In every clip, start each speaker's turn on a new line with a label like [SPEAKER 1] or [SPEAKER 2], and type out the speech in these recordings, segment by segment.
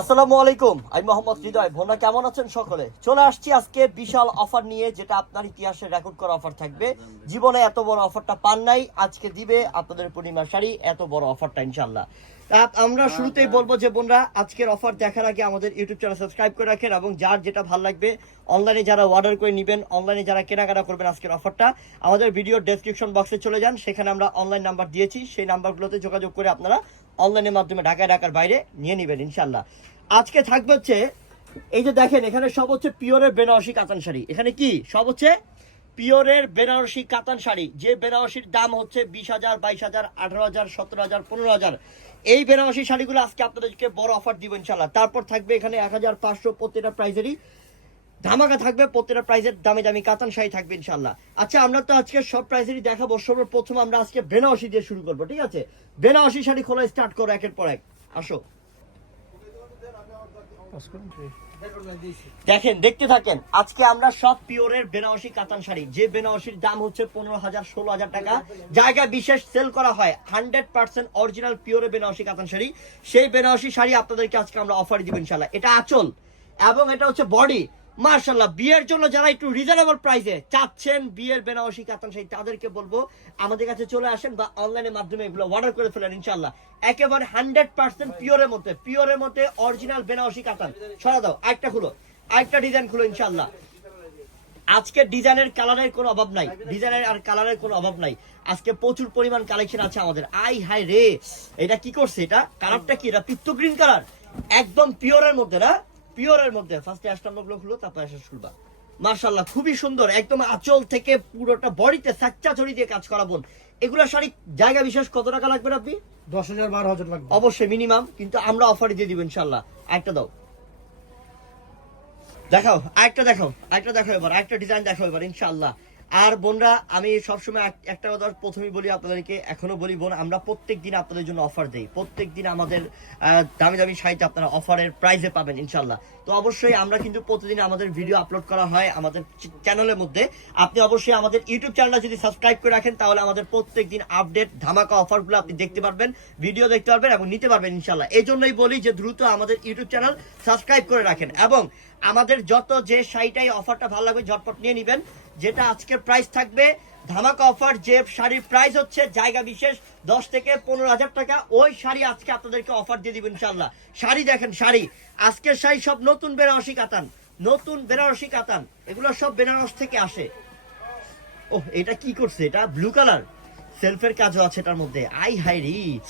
[SPEAKER 1] আসসালামু আলাইকুম আমি মোহাম্মদ হৃদয় ভোনা কেমন আছেন সকলে চলে আসছি আজকে বিশাল অফার নিয়ে যেটা আপনার ইতিহাসে রেকর্ড করা অফার থাকবে জীবনে এত বড় অফারটা পান নাই আজকে দিবে আপনাদের পূর্ণিমা শাড়ি এত বড় অফারটা ইনশাল্লাহ আমরা শুরুতেই বলবো যে বোনরা আজকের অফার দেখার আগে আমাদের ইউটিউব চ্যানেল সাবস্ক্রাইব করে রাখেন এবং যার যেটা ভালো লাগবে অনলাইনে যারা অর্ডার করে নেবেন অনলাইনে যারা কেনাকাটা করবেন আজকের অফারটা আমাদের ভিডিও ডেসক্রিপশন বক্সে চলে যান সেখানে আমরা অনলাইন নাম্বার দিয়েছি সেই নাম্বারগুলোতে যোগাযোগ করে আপনারা অনলাইনের মাধ্যমে ঢাকায় ঢাকার বাইরে নিয়ে নেবেন ইনশাল্লাহ আজকে থাকবে হচ্ছে এই যে দেখেন এখানে সব হচ্ছে পিওরের বেনারসি কাতান শাড়ি এখানে কি সব হচ্ছে পিওরের বেনারসি কাতান শাড়ি যে বেনারসির দাম হচ্ছে বিশ হাজার বাইশ হাজার আঠারো হাজার সতেরো হাজার পনেরো হাজার এই বেনারসি শাড়িগুলো আজকে আপনাদেরকে বড় অফার দিব ইনশাল্লাহ তারপর থাকবে এখানে এক হাজার পাঁচশো প্রতিটা প্রাইজেরই ধামাকা থাকবে প্রত্যেকটা প্রাইজের দামি দামি কাতান শাড়ি থাকবে ইনশাল্লাহ আচ্ছা আমরা তো আজকে সব প্রাইজেরই দেখাবো সর্বপ্রথম আমরা আজকে বেনারসি দিয়ে শুরু করবো ঠিক আছে বেনারসি শাড়ি খোলা স্টার্ট করো একের পর এক আসো দেখেন দেখতে থাকেন আজকে আমরা সব পিওরের বেনারসি কাতান শাড়ি যে বেনারসির দাম হচ্ছে পনেরো হাজার ষোলো হাজার টাকা জায়গা বিশেষ সেল করা হয় হান্ড্রেড পার্সেন্ট অরিজিনাল পিওরের বেনারসি কাতান শাড়ি সেই বেনারসি শাড়ি আপনাদেরকে আজকে আমরা অফার দিব ইনশাল্লাহ এটা আচল এবং এটা হচ্ছে বডি মার্শাল্লাহ বিয়ের জন্য যারা একটু রিজনেবল প্রাইসে চাচ্ছেন বিয়ের বেনারসি কাতান সেই তাদেরকে বলবো আমাদের কাছে চলে আসেন বা অনলাইনের মাধ্যমে এগুলো অর্ডার করে ফেলেন ইনশাল্লাহ একেবারে হান্ড্রেড পার্সেন্ট পিওরের মধ্যে পিওরের মধ্যে অরিজিনাল বেনারসি কাতান সরা দাও আরেকটা খুলো আরেকটা ডিজাইন খুলো ইনশাল্লাহ আজকে ডিজাইনের কালারের কোনো অভাব নাই ডিজাইনের আর কালারের কোনো অভাব নাই আজকে প্রচুর পরিমাণ কালেকশন আছে আমাদের আই হাই রে এটা কি করছে এটা কালারটা কি এটা পিত্ত গ্রিন কালার একদম পিওরের মধ্যে না পিওরের মধ্যে ফার্স্টে আষ্টানগুলো খুলো তারপরে আসে শুলবা মার্শাল্লাহ খুবই সুন্দর একদম আঁচল থেকে পুরোটা বডিতে সাচ্চা ছড়ি দিয়ে কাজ করা বোন এগুলো শাড়ি জায়গা বিশেষ কত টাকা লাগবে আপনি
[SPEAKER 2] দশ হাজার বারো হাজার লাগবে
[SPEAKER 1] অবশ্যই মিনিমাম কিন্তু আমরা অফারে দিয়ে দিব ইনশাল্লাহ একটা দাও দেখাও আরেকটা দেখাও আরেকটা দেখাও এবার আরেকটা ডিজাইন দেখাও এবার ইনশাল্লাহ আর বোনরা আমি সবসময় একটা কথা প্রথমেই বলি আপনাদেরকে এখনো বলি বোন আমরা প্রত্যেক দিন আপনাদের জন্য অফার দিই প্রত্যেক দিন আমাদের দামি দামি সাইটে আপনারা অফারের প্রাইজে পাবেন ইনশাল্লাহ তো অবশ্যই আমরা কিন্তু প্রতিদিন আমাদের ভিডিও আপলোড করা হয় আমাদের চ্যানেলের মধ্যে আপনি অবশ্যই আমাদের ইউটিউব চ্যানেলটা যদি সাবস্ক্রাইব করে রাখেন তাহলে আমাদের প্রত্যেক দিন আপডেট ধামাকা অফারগুলো আপনি দেখতে পারবেন ভিডিও দেখতে পারবেন এবং নিতে পারবেন ইনশাল্লাহ এই জন্যই বলি যে দ্রুত আমাদের ইউটিউব চ্যানেল সাবস্ক্রাইব করে রাখেন এবং আমাদের যত যে শাড়িটাই অফারটা ভালো লাগবে ঝটপট নিয়ে নেবেন যেটা আজকের প্রাইস থাকবে ধামাকা অফার যে শাড়ির প্রাইস হচ্ছে জায়গা বিশেষ দশ থেকে পনেরো হাজার টাকা ওই শাড়ি আজকে আপনাদেরকে অফার দিয়ে দিবেন ইনশাল্লাহ শাড়ি দেখেন শাড়ি আজকের শাড়ি সব নতুন বেনারসি কাতান নতুন বেনারসি কাতান এগুলো সব বেনারস থেকে আসে ও এটা কি করছে এটা ব্লু কালার সেলফের কাজও আছে এটার মধ্যে আই হাই রিচ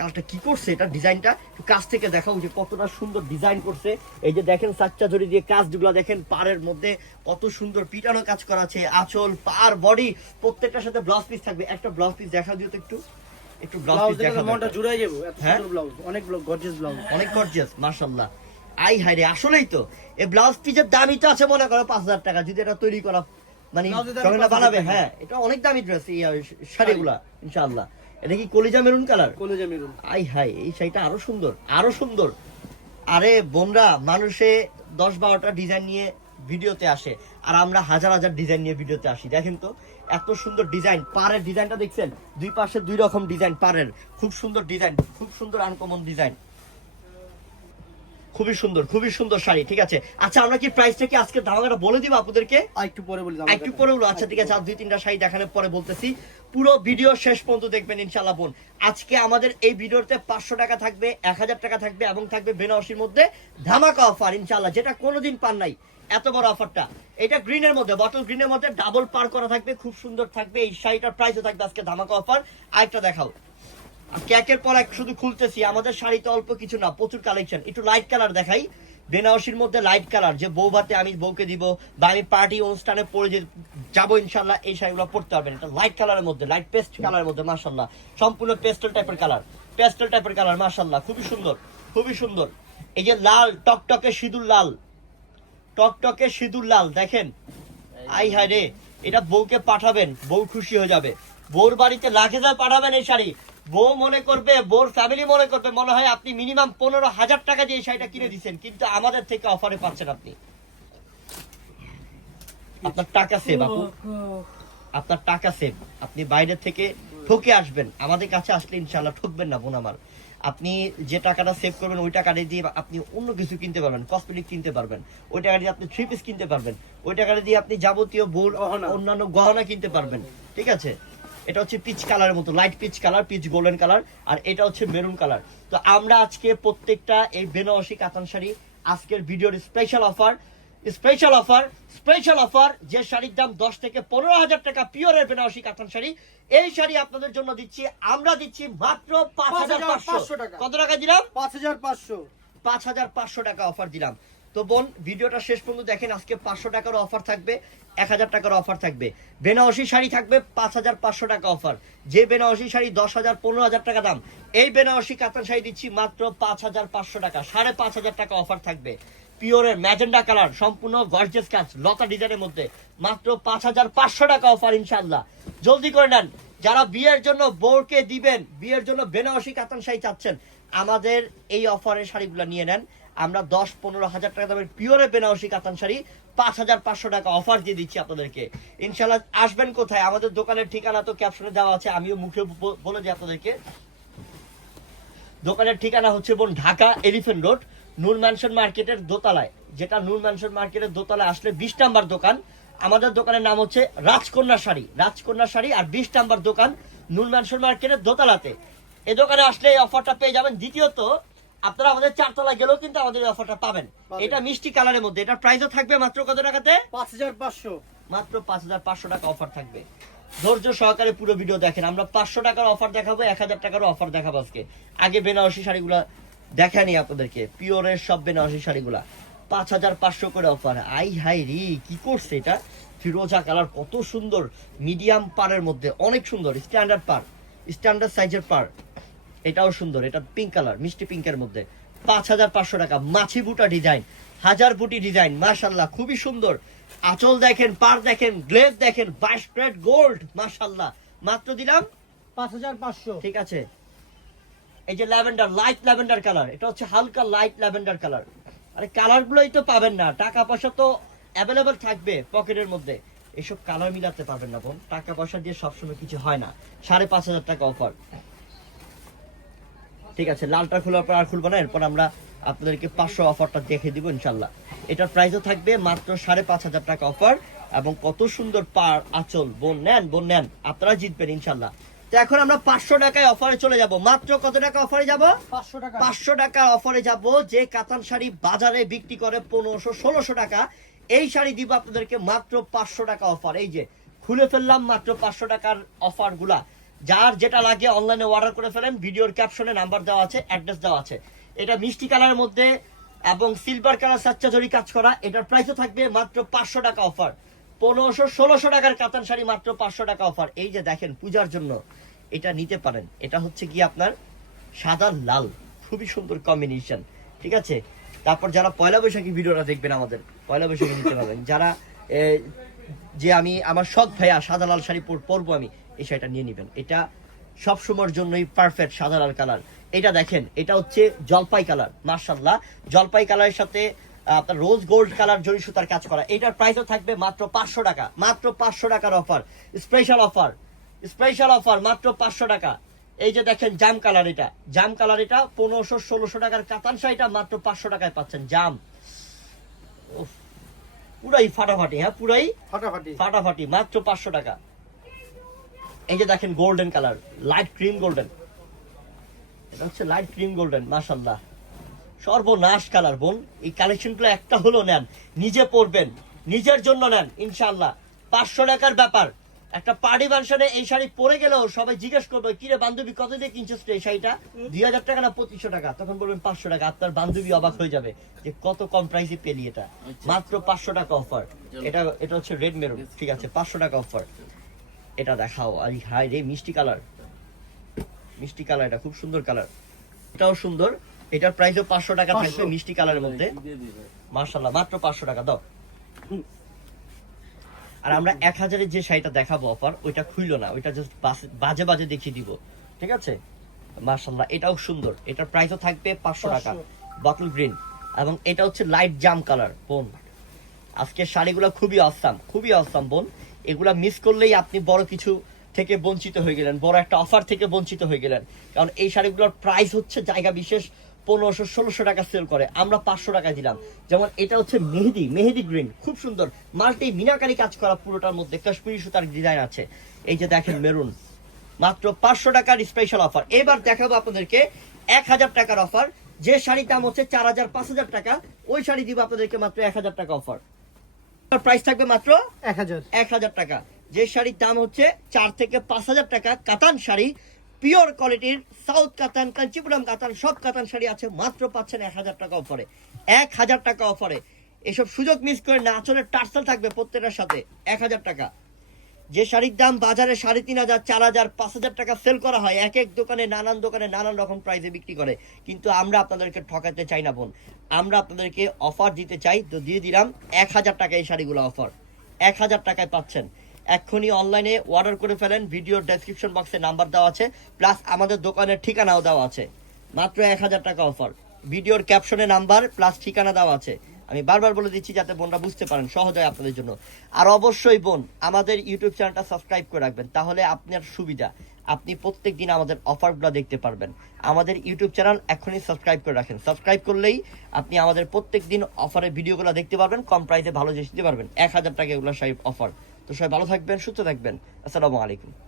[SPEAKER 1] কালটা কি করছে এটা ডিজাইনটা একটু কাছ থেকে দেখাও যে কতটা সুন্দর ডিজাইন করছে এই যে দেখেন সাচ্চা ঝুড়ি দিয়ে কাজগুলো দেখেন পাড়ের মধ্যে কত সুন্দর পিটানো কাজ করা আছে আঁচল পার বডি প্রত্যেকটার সাথে ব্লাউজ পিস থাকবে একটা ব্লাউজ পিস দেখা দিও তো একটু একটু ব্লাউজ পিস দেখাও
[SPEAKER 2] মনটা জুড়াই যাবো এত হ্যাঁ? সুন্দর ব্লাউজ অনেক গর্জিয়াস ব্লাউজ
[SPEAKER 1] অনেক গর্জিয়াস মাশাআল্লাহ আই হাইরে আসলেই তো এই ব্লাউজ পিসের দামই তো আছে মনে করো পাঁচ হাজার টাকা যদি এটা তৈরি করা মানে বানাবে হ্যাঁ এটা অনেক দামি ড্রেস এই শাড়িগুলা ইনশাআল্লাহ এটা কি কলিজা মেরুন কালার কলিজা মেরুন আই হাই এই শাড়িটা আরো সুন্দর আরো সুন্দর আরে বোনরা মানুষে দশ বারোটা ডিজাইন নিয়ে ভিডিওতে আসে আর আমরা হাজার হাজার ডিজাইন নিয়ে ভিডিওতে আসি দেখেন তো এত সুন্দর ডিজাইন পাড়ের ডিজাইনটা দেখছেন দুই পাশে দুই রকম ডিজাইন পাড়ের খুব সুন্দর ডিজাইন খুব সুন্দর আনকমন ডিজাইন খুবই সুন্দর খুবই সুন্দর শাড়ি ঠিক আছে আচ্ছা আমরা কি প্রাইসটা কি আজকে ধামাকাটা বলে দিব আপনাদেরকে একটু পরে বলি একটু পরে বলো আচ্ছা ঠিক আছে আর দুই তিনটা শাড়ি দেখানোর পরে বলতেছি পুরো ভিডিও শেষ পর্যন্ত দেখবেন ইনশাআল্লাহ বোন আজকে আমাদের এই ভিডিওতে পাঁচশো টাকা থাকবে এক হাজার টাকা থাকবে এবং থাকবে বেনারসির মধ্যে ধামাকা অফার ইনশাল্লাহ যেটা কোনোদিন পান নাই এত বড় অফারটা এটা গ্রিনের মধ্যে বটল গ্রিনের মধ্যে ডাবল পার করা থাকবে খুব সুন্দর থাকবে এই শাড়িটার প্রাইসও থাকবে আজকে ধামাকা অফার আরেকটা দেখাও ক্যাকের পর এক শুধু খুলতেছি আমাদের শাড়িতে অল্প কিছু না প্রচুর কালেকশন একটু লাইট কালার দেখাই বেনারসির মধ্যে লাইট কালার যে বউ ভাতে আমি বউকে দিব বা আমি পার্টি অনুষ্ঠানে পরে যে যাবো ইনশাল্লাহ এই শাড়িগুলো পড়তে পারবেন এটা লাইট কালারের মধ্যে লাইট পেস্ট কালারের মধ্যে মাসাল্লাহ সম্পূর্ণ পেস্টেল টাইপের কালার পেস্টেল টাইপের কালার মাসাল্লাহ খুবই সুন্দর খুবই সুন্দর এই যে লাল টকটকে সিঁদুর লাল টকটকে সিঁদুর লাল দেখেন আই হায় রে এটা বউকে পাঠাবেন বউ খুশি হয়ে যাবে বউর বাড়িতে লাখে যায় পাঠাবেন এই শাড়ি বউ মনে করবে বোর ফ্যামিলি মনে করবে মনে হয় আপনি মিনিমাম পনেরো হাজার টাকা দিয়ে শাড়িটা কিনে দিচ্ছেন কিন্তু আমাদের থেকে অফারে পাচ্ছেন আপনি আপনার টাকা সেভ আপু আপনার টাকা সেভ আপনি বাইরে থেকে ঠকে আসবেন আমাদের কাছে আসলে ইনশাল্লাহ ঠকবেন না বোন আমার আপনি যে টাকাটা সেভ করবেন ওই টাকাটা দিয়ে আপনি অন্য কিছু কিনতে পারবেন কসমেটিক কিনতে পারবেন ওই টাকা দিয়ে আপনি থ্রি পিস কিনতে পারবেন ওই টাকাটা দিয়ে আপনি যাবতীয় বোর অন্যান্য গহনা কিনতে পারবেন ঠিক আছে এটা হচ্ছে পিচ কালারের মতো light peach colour peach golden colour আর এটা হচ্ছে মেরুন কালার তো আমরা আজকে প্রত্যেকটা এই বেনারসি কাতান শাড়ি আজকের ভিডিওর special offer special offer special offer যে শাড়ির দাম দশ থেকে পনেরো হাজার টাকা পিওরের বেনারসি কাতান শাড়ি এই শাড়ি আপনাদের জন্য দিচ্ছি আমরা দিচ্ছি মাত্র পাঁচ হাজার পাঁচশো টাকা কত টাকা দিলাম পাঁচ হাজার পাঁচশো পাঁচ হাজার পাঁচশো টাকা অফার দিলাম তো বোন ভিডিওটা শেষ পর্যন্ত দেখেন আজকে পাঁচশো টাকার অফার থাকবে এক হাজার টাকার অফার থাকবে বেনারসি শাড়ি থাকবে পাঁচ হাজার পাঁচশো টাকা অফার যে বেনারসি শাড়ি দশ হাজার পনেরো হাজার টাকা দাম এই বেনারসি কাতান শাড়ি দিচ্ছি মাত্র পাঁচ হাজার পাঁচশো টাকা সাড়ে পাঁচ হাজার টাকা অফার থাকবে পিওরের ম্যাজেন্ডা কালার সম্পূর্ণ গর্জেস কাজ লতা ডিজাইনের মধ্যে মাত্র পাঁচ হাজার পাঁচশো টাকা অফার ইনশাল্লাহ জলদি করে নেন যারা বিয়ের জন্য বোরকে দিবেন বিয়ের জন্য বেনারসি কাতান শাড়ি চাচ্ছেন আমাদের এই অফারের শাড়িগুলো নিয়ে নেন আমরা দশ পনেরো হাজার টাকা দামের পিওরে বেনারসি কাতান শাড়ি পাঁচ হাজার পাঁচশো টাকা অফার দিয়ে দিচ্ছি আপনাদেরকে ইনশাল্লাহ আসবেন কোথায় আমাদের দোকানের ঠিকানা তো ক্যাপশনে দেওয়া আছে আমিও মুখে বলে দিই আপনাদেরকে দোকানের ঠিকানা হচ্ছে বোন Dhaka Elephant Road Noor Mansion মার্কেটের দোতলায় যেটা নূর ম্যানশন মার্কেটের দোতলায় আসলে বিশ নাম্বার দোকান আমাদের দোকানের নাম হচ্ছে রাজকন্যা শাড়ি রাজকন্যা শাড়ি আর বিশ নাম্বার দোকান নূর ম্যানশন মার্কেটের দোতলাতে এ দোকানে আসলে এই অফারটা পেয়ে যাবেন দ্বিতীয়ত আপনারা আমাদের চারতলা গেলেও কিন্তু আমাদের অফারটা পাবেন এটা মিষ্টি কালারের মধ্যে এটার প্রাইসও থাকবে মাত্র কত টাকাতে
[SPEAKER 2] পাঁচ হাজার পাঁচশো
[SPEAKER 1] মাত্র পাঁচ হাজার পাঁচশো টাকা অফার থাকবে ধৈর্য সহকারে পুরো ভিডিও দেখেন আমরা পাঁচশো টাকার অফার দেখাবো এক হাজার টাকার অফার দেখাবো আজকে আগে বেনারসি শাড়িগুলা দেখানি আপনাদেরকে পিওরের সব বেনারসি শাড়িগুলা পাঁচ হাজার পাঁচশো করে অফার আই হাই রি কি করছে এটা ফিরোজা কালার কত সুন্দর মিডিয়াম পারের মধ্যে অনেক সুন্দর স্ট্যান্ডার্ড পার স্ট্যান্ডার্ড সাইজের পার এটাও সুন্দর এটা পিঙ্ক কালার মিষ্টি পিঙ্কের মধ্যে পাঁচ হাজার পাঁচশো টাকা মাছি বুটা ডিজাইন হাজার বুটি ডিজাইন মাশাল্লাহ খুবই সুন্দর আঁচল দেখেন পার দেখেন গ্লেজ দেখেন বাইশ প্লেট গোল্ড মাশাল্লাহ মাত্র দিলাম পাঁচ হাজার পাঁচশো ঠিক আছে এই যে ল্যাভেন্ডার লাইট ল্যাভেন্ডার কালার এটা হচ্ছে হালকা লাইট ল্যাভেন্ডার কালার আরে কালারগুলোই তো পাবেন না টাকা পয়সা তো অ্যাভেলেবেল থাকবে পকেটের মধ্যে এসব কালার মিলাতে পারবেন না বোন টাকা পয়সা দিয়ে সবসময় কিছু হয় না সাড়ে পাঁচ হাজার টাকা অফার ঠিক আছে লালটা খোলার পর আর খুলবো না এরপর আমরা আপনাদেরকে পাঁচশো অফারটা দেখে দিব ইনশাল্লাহ এটার প্রাইসও থাকবে মাত্র সাড়ে পাঁচ হাজার টাকা অফার এবং কত সুন্দর পার আচল বোন নেন বোন নেন আপনারা জিতবেন ইনশাল্লাহ তো এখন আমরা পাঁচশো টাকায় অফারে চলে যাব মাত্র কত টাকা অফারে যাব পাঁচশো টাকা অফারে যাব যে কাতান শাড়ি বাজারে বিক্রি করে পনেরোশো ষোলোশো টাকা এই শাড়ি দিব আপনাদেরকে মাত্র পাঁচশো টাকা অফার এই যে খুলে ফেললাম মাত্র পাঁচশো টাকার অফার গুলা যার যেটা লাগে অনলাইনে অর্ডার করে ফেলেন ভিডিওর ক্যাপশনে নাম্বার দেওয়া আছে অ্যাড্রেস দেওয়া আছে এটা মিষ্টি কালারের মধ্যে এবং সিলভার কালার সাচ্চাচরি কাজ করা এটার প্রাইসও থাকবে মাত্র পাঁচশো টাকা অফার পনেরোশো ষোলোশো টাকার কাতান শাড়ি মাত্র পাঁচশো টাকা অফার এই যে দেখেন পূজার জন্য এটা নিতে পারেন এটা হচ্ছে কি আপনার সাদা লাল খুবই সুন্দর কম্বিনেশন ঠিক আছে তারপর যারা পয়লা বৈশাখী ভিডিওটা দেখবেন আমাদের পয়লা বৈশাখী নিতে পারবেন যারা যে আমি আমার সৎ ভাইয়া সাদা লাল শাড়ি পরবো আমি এই নিয়ে নেবেন এটা সব সময়ের জন্যই পারফেক্ট সাদা লাল কালার এটা দেখেন এটা হচ্ছে জলপাই কালার মার্শাল্লাহ জলপাই কালারের সাথে আপনার রোজ গোল্ড কালার জড়ি সুতার কাজ করা এটার প্রাইসও থাকবে মাত্র পাঁচশো টাকা মাত্র পাঁচশো টাকার offer special offer special offer মাত্র পাঁচশো টাকা এই যে দেখেন জাম কালার এটা জাম কালার এটা পনেরোশো ষোলোশো টাকার কাতান এটা মাত্র পাঁচশো টাকায় পাচ্ছেন জাম পুরাই ফাটাফাটি হ্যাঁ পুরাই ফাটাফাটি ফাটাফাটি মাত্র পাঁচশো টাকা এই যে দেখেন golden colour light cream golden এটা হচ্ছে লাইট ক্রিম গোল্ডেন মাসাল্লাহ সর্বনাশ কালার বোন এই কালেকশনগুলো একটা হলো নেন নিজে পরবেন নিজের জন্য নেন ইনশাল্লাহ পাঁচশো টাকার ব্যাপার একটা পার্টি ফাংশনে এই শাড়ি পরে গেলেও সবাই জিজ্ঞেস করবে কিরে বান্ধবী কত দিয়ে কিনছিস এই শাড়িটা দুই হাজার টাকা না পঁচিশশো টাকা তখন বলবেন পাঁচশো টাকা আপনার বান্ধবী অবাক হয়ে যাবে যে কত কম প্রাইসে পেলি এটা আচ্ছা। মাত্র পাঁচশো টাকা অফার এটা এটা হচ্ছে রেড মেরুন ঠিক আছে পাঁচশো টাকা অফার এটা দেখাও আর হাই রে মিষ্টি কালার মিষ্টি কালার এটা খুব সুন্দর কালার এটাও সুন্দর এটার প্রাইসও পাঁচশো টাকা থাকবে মিষ্টি কালারের মধ্যে মার্শাল্লাহ মাত্র পাঁচশো টাকা দাও আর আমরা এক হাজারের যে শাড়িটা দেখাবো অফার ওইটা খুইলো না ওইটা জাস্ট বাজে বাজে দেখিয়ে দিব ঠিক আছে মার্শাল্লাহ এটাও সুন্দর এটার প্রাইসও থাকবে পাঁচশো টাকা বটল গ্রিন এবং এটা হচ্ছে লাইট জাম কালার বোন আজকে শাড়িগুলো খুবই অসাম খুবই অসাম বোন এগুলা মিস করলেই আপনি বড় কিছু থেকে বঞ্চিত হয়ে গেলেন বড় একটা অফার থেকে বঞ্চিত হয়ে গেলেন কারণ এই শাড়িগুলোর প্রাইস হচ্ছে জায়গা বিশেষ পনেরোশো ষোলোশো টাকা সেল করে আমরা পাঁচশো টাকা দিলাম যেমন এটা হচ্ছে মেহেদি মেহেদি গ্রিন খুব সুন্দর মাল্টি মিনাকারি কাজ করা পুরোটার মধ্যে কাশ্মীরি সুতার ডিজাইন আছে এই যে দেখেন মেরুন মাত্র পাঁচশো টাকার স্পেশাল অফার এবার দেখাবো আপনাদেরকে এক হাজার টাকার অফার যে শাড়ির দাম হচ্ছে চার হাজার পাঁচ হাজার টাকা ওই শাড়ি দিব আপনাদেরকে মাত্র এক হাজার টাকা অফার প্রাইস থাকবে মাত্র এক হাজার টাকা যে শাড়ির দাম হচ্ছে চার থেকে পাঁচ হাজার টাকা কাতান শাড়ি পিওর কোয়ালিটির সাউথ কাতান কাঞ্চিপুরম কাতান সব কাতান শাড়ি আছে মাত্র পাচ্ছেন এক হাজার টাকা অফারে এক হাজার টাকা অফারে এসব সুযোগ মিস করে না চলে টার্সাল থাকবে প্রত্যেকটার সাথে এক হাজার টাকা যে শাড়ির দাম বাজারে সাড়ে তিন হাজার চার হাজার পাঁচ হাজার টাকা সেল করা হয় এক এক দোকানে নানান দোকানে নানান রকম প্রাইসে বিক্রি করে কিন্তু আমরা আপনাদেরকে ঠকাতে চাই না বোন আমরা আপনাদেরকে অফার দিতে চাই তো দিয়ে দিলাম এক হাজার টাকা এই শাড়িগুলো অফার এক হাজার টাকায় পাচ্ছেন এক্ষুনি অনলাইনে অর্ডার করে ফেলেন ভিডিও ডেসক্রিপশন বক্সে নাম্বার দেওয়া আছে প্লাস আমাদের দোকানের ঠিকানাও দেওয়া আছে মাত্র এক হাজার টাকা অফার ভিডিওর ক্যাপশনে নাম্বার প্লাস ঠিকানা দেওয়া আছে আমি বারবার বলে দিচ্ছি যাতে বোনরা বুঝতে পারেন সহজ হয় আপনাদের জন্য আর অবশ্যই বোন আমাদের ইউটিউব চ্যানেলটা সাবস্ক্রাইব করে রাখবেন তাহলে আপনার সুবিধা আপনি প্রত্যেক দিন আমাদের অফারগুলো দেখতে পারবেন আমাদের ইউটিউব চ্যানেল এখনই সাবস্ক্রাইব করে রাখেন সাবস্ক্রাইব করলেই আপনি আমাদের প্রত্যেক দিন অফারের ভিডিওগুলো দেখতে পারবেন কম প্রাইসে ভালো জিনিস দিতে পারবেন এক হাজার টাকা এগুলো সাহেব অফার তো সবাই ভালো থাকবেন সুস্থ থাকবেন আসসালামু আলাইকুম